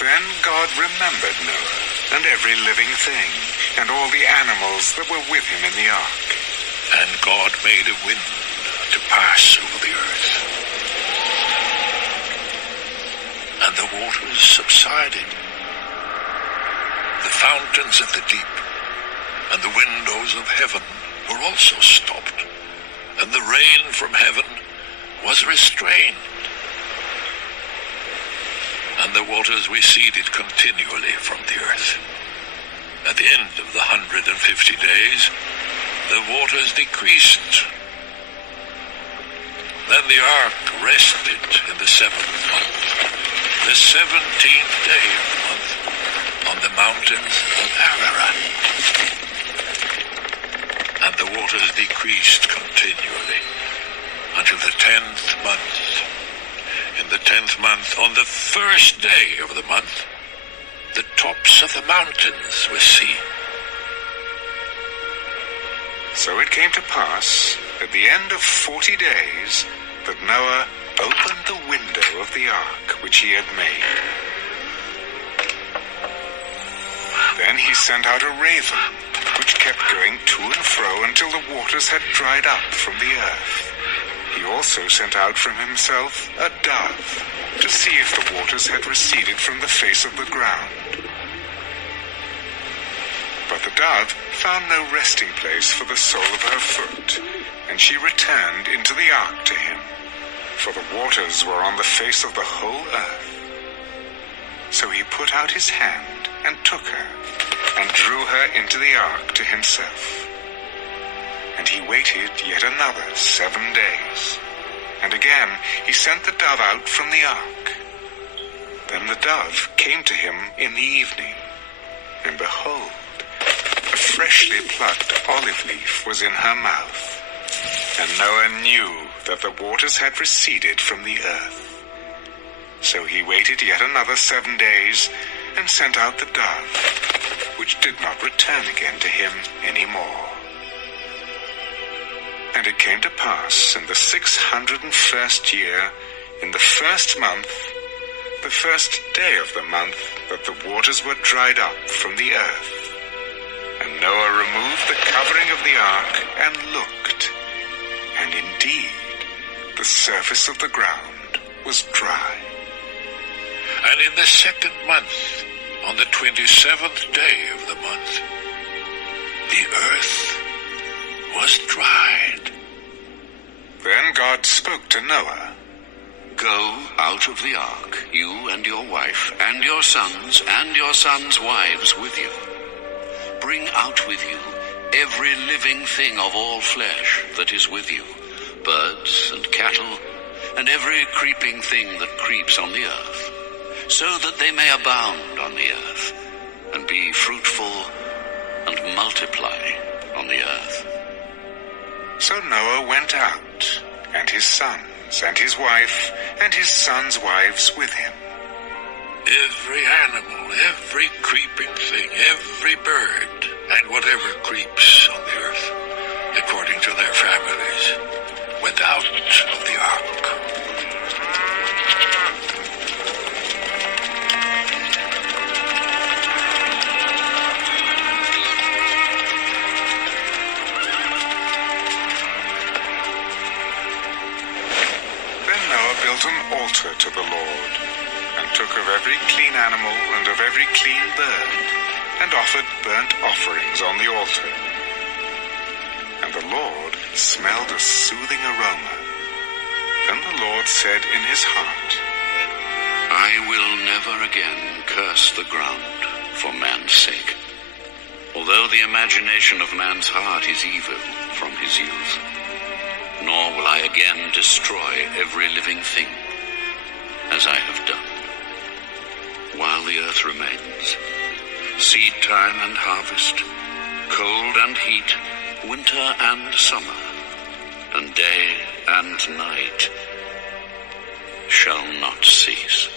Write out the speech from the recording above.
Then God remembered Noah and every living thing, and all the animals that were with him in the ark. And God made a wind to pass over the earth. And the waters subsided. The fountains of the deep and the windows of heaven were also stopped, and the rain from heaven was restrained. And the waters receded continually from the earth. At the end of the 150 days, the waters decreased. Then the ark rested in the 7th month, the 17th day of the month, on the mountains of Ararat. And the waters decreased continually until the 10th month. In the 10th month, on the first day of the month, the tops of the mountains were seen. So it came to pass, at the end of 40 days, that Noah opened the window of the ark which he had made. Then he sent out a raven, which kept going to and fro until the waters had dried up from the earth. He also sent out from himself a dove, to see if the waters had receded from the face of the ground. But the dove found no resting place for the sole of her foot, and she returned into the ark to him, for the waters were on the face of the whole earth. So he put out his hand and took her, and drew her into the ark to himself. And he waited yet another 7 days, and again he sent the dove out from the ark. Then the dove came to him in the evening, and behold, a freshly plucked olive leaf was in her mouth. And Noah knew that the waters had receded from the earth. So he waited yet another 7 days, and sent out the dove, which did not return again to him any more. And it came to pass in the 601st year, in the 1st month, the first day of the month, that the waters were dried up from the earth. And Noah removed the covering of the ark and looked, and indeed the surface of the ground was dry. And in the 2nd month, on the 27th day of the month, the earth was dried. Then God spoke to Noah. Go out of the ark, you and your wife, and your sons' wives with you. Bring out with you every living thing of all flesh that is with you, birds and cattle, and every creeping thing that creeps on the earth, so that they may abound on the earth, and be fruitful and multiply on the earth. So Noah went out, and his sons, and his wife, and his sons' wives with him. Every animal, every creeping thing, every bird, and whatever creeps on the earth, according to their families, went out of the ark. Built an altar to the Lord, and took of every clean animal and of every clean bird, and offered burnt offerings on the altar. And the Lord smelled a soothing aroma. Then the Lord said in his heart, I will never again curse the ground for man's sake, although the imagination of man's heart is evil from his youth. Nor will I again destroy every living thing, as I have done. While the earth remains, seed time and harvest, cold and heat, winter and summer, and day and night shall not cease.